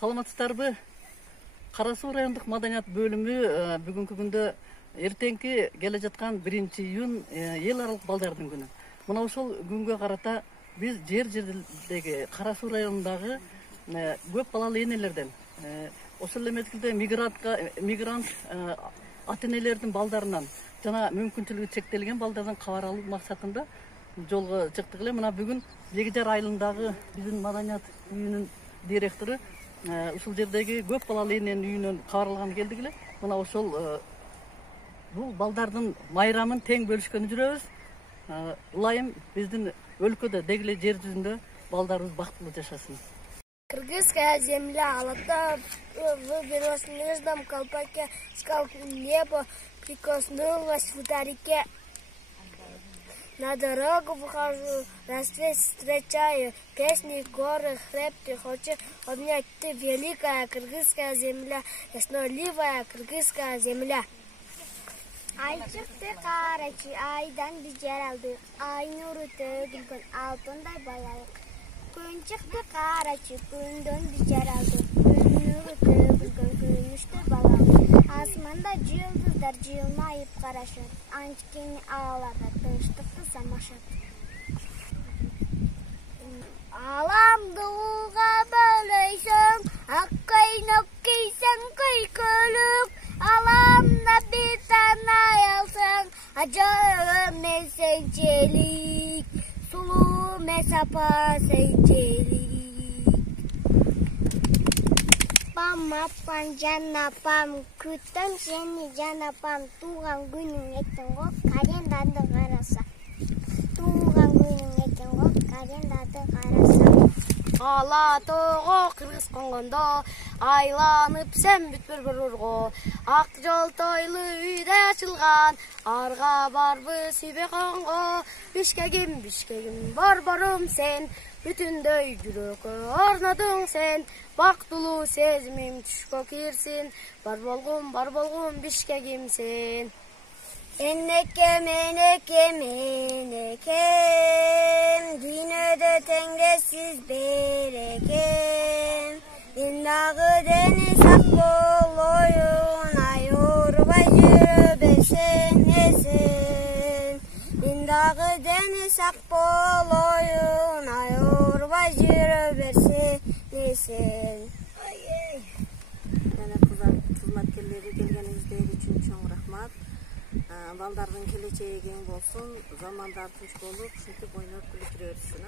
Саламатсыздарбы? Кара Суу райондук маданият бөлүмү бүгүнкү күндө эртеңки келе жаткан 1-июнь эл аралык балдардын күнү. Мына ошол күнгө карата биз жердеги Кара Суу районундагы көп балалуу энелерден, ошол эле мезгилде мигрант ата-энелердин балдарынан жана мүмкүнчүлүгү чектелген балдардан кабар алуу максатында жолго чыктык эле. Мына бүгүн Жегижар айылындагы биздин маданият үйүнүн директору ушул жердеги көп балалуу эненин үйүнөн кабар алган келдик эле. Мына ошол бул балдардын майрамын тең бөлүшкөнү жүрөбүз. Ылайым биздин өлкөдө деги эле жер жүзүндө балдарыбыз бактылуу жашасын. Кыргызская земля, алата выбилась междом колпаке, скал небо прикоснулась вдалеке. На дорогу выхожу, рассвет встречаю, песни, горы, хлеб, ты хочешь обнять, ты великая кыргызская земля, ясноливая кыргызская земля. Ай чыкты карачы, айдан биз жаралдык, ай нуру төгүлгөн алтындай балалык. Күн чыкты карачы, күндөн биз жаралдык, күн нуру төгүлгөн күнүштүү балалык. Асманда жылдыздар жылмайып карашат, анчкени ааларда тынчтыкты самашат. Аламды улга бөлөйсөң, ак көйнөк кийсең көйкөлүк, аламда бир танай алсаң, ажарым мен сенчелик, сулуу мен сапа сенчелик. Апам, жанапам, күтөм сени жанапам, тууган күнүң экен го, календарды караса. Тууган күнүң экен го, календарды караса. Ала тоого кыргыз конгондо, айланып сен бүтпөр борорго, ак жол тойлуу үйдө ачылган, арга барбы сибе конго, бишкегим, борборум сен, бүтүндөй жүрөккө орнодуң сен, бактылуу сезимим түшкө кирсин, бар болгум бишкегим сен. Энекем, дүйнөдө теңдессиз берекем, мен дагы дени сак болоюн, айырбай жүрө берсең эсен. Мен дагы дени сак болоюн, айырбай жүрө берсең эсен. Жана кызматкерлери келгениңиздер үчүн чоң рахмат. Балдардын келечеги кең болсун, замандар тынч болуп, ушинтип ойноп күлүп жүрө берсин.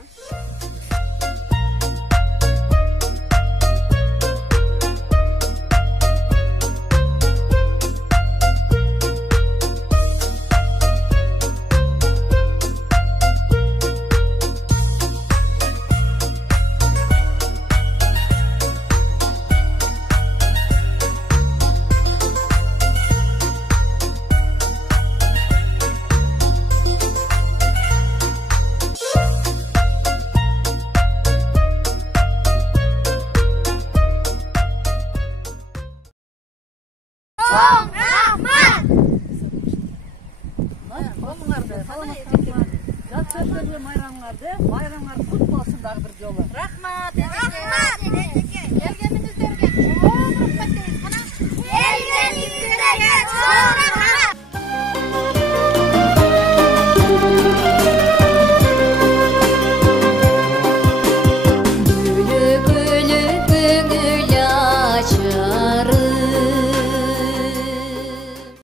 Bayramlar kutlu olsun daha bir yolu. Rahmat. Gelgenimizlerge çok rahmat. Gelgenimizlerge çok rahmat.